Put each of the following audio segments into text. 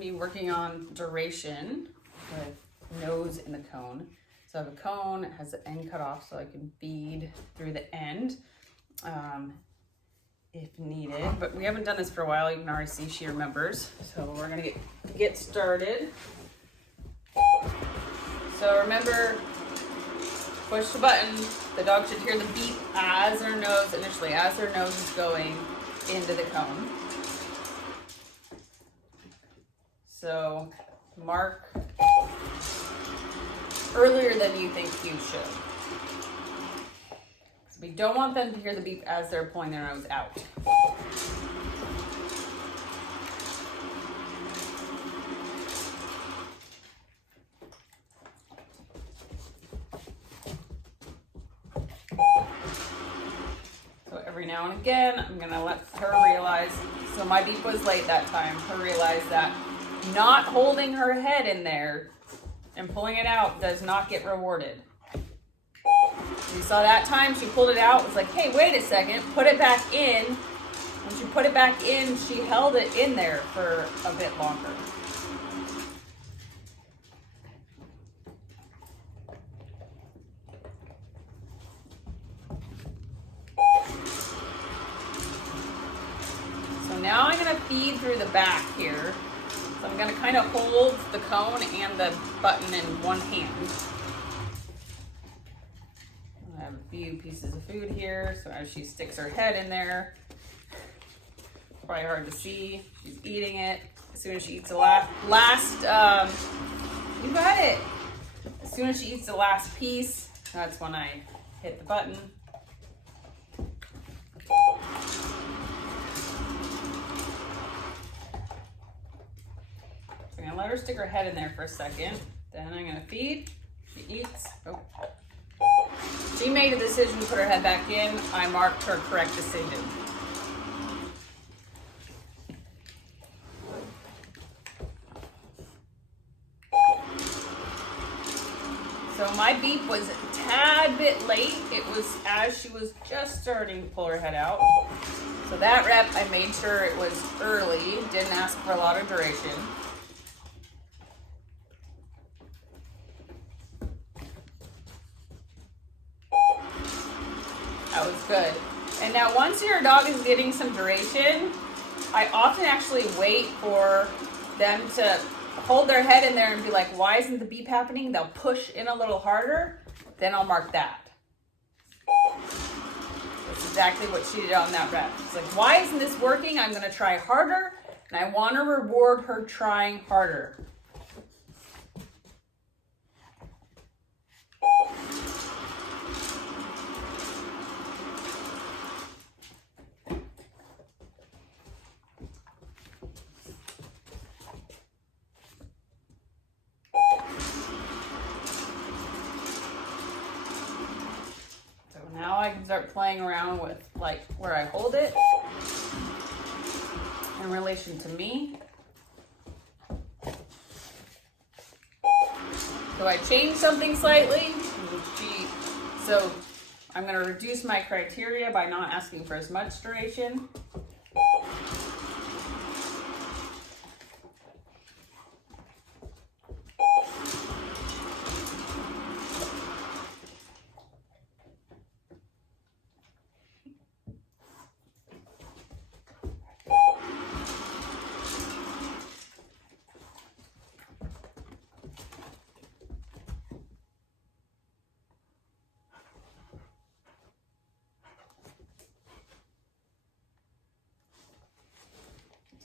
Be working on duration with nose in the cone. So I have a cone, it has the end cut off so I can feed through the end if needed. But we haven't done this for a while. You can already see she remembers. So we're gonna get started. So remember, push the button. The dog should hear the beep as their nose is going into the cone. So mark earlier than you think you should. We don't want them to hear the beep as they're pulling their nose out. So every now and again, I'm gonna let her realize, so my beep was late that time, her realize that not holding her head in there and pulling it out does not get rewarded. You saw that time she pulled it out, it was like, hey, wait a second, put it back in. When she put it back in, she held it in there for a bit longer. So now I'm gonna feed through the back here. So I'm gonna kind of hold the cone and the button in one hand. I have a few pieces of food here, so as she sticks her head in there, probably hard to see, she's eating it. As soon as she eats the last, you got it. As soon as she eats the last piece, that's when I hit the button. I'm gonna let her stick her head in there for a second. Then I'm gonna feed. She eats. Oh. She made a decision to put her head back in. I marked her correct decision. So my beep was a tad bit late. It was as she was just starting to pull her head out. So that rep, I made sure it was early. Didn't ask for a lot of duration. That was good. And now once your dog is getting some duration, I often actually wait for them to hold their head in there and be like, why isn't the beep happening? They'll push in a little harder, then I'll mark that. That's exactly what she did on that rep. It's like, why isn't this working? I'm gonna try harder, and I wanna reward her trying harder. Now I can start playing around with like where I hold it in relation to me. So I changed something slightly. So I'm going to reduce my criteria by not asking for as much duration.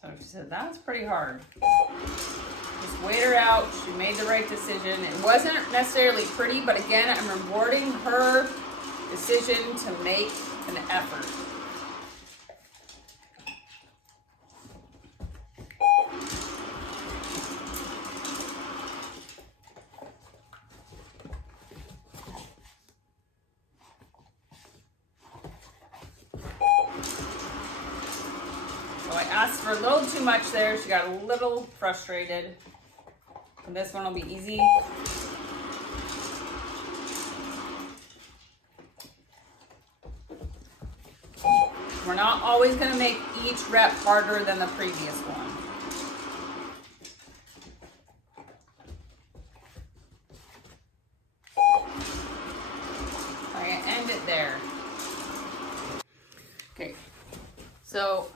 So she said, that's pretty hard. Just wait her out. She made the right decision. It wasn't necessarily pretty, but again, I'm rewarding her decision to make an effort. I asked for a little too much there. She got a little frustrated. And this one will be easy. We're not always going to make each rep harder than the previous one. So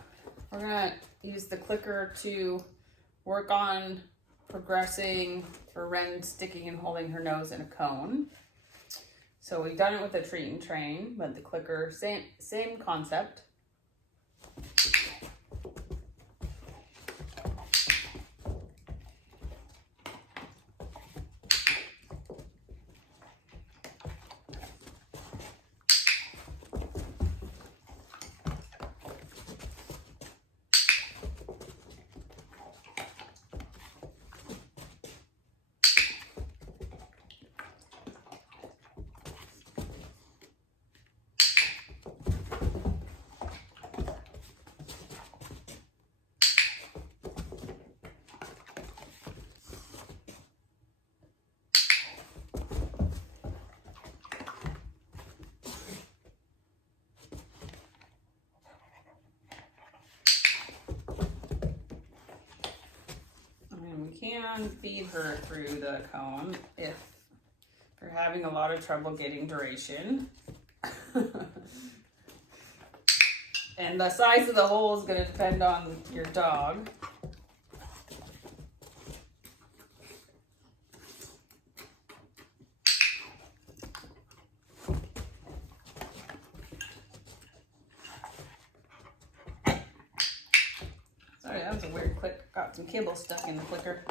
we're gonna use the clicker to work on progressing for Wren sticking and holding her nose in a cone. So we've done it with the treat and train, but the clicker, same concept. We can feed her through the cone if you're having a lot of trouble getting duration. And the size of the hole is going to depend on your dog. Sorry, that was a weird click. Got some kibble stuck in the clicker.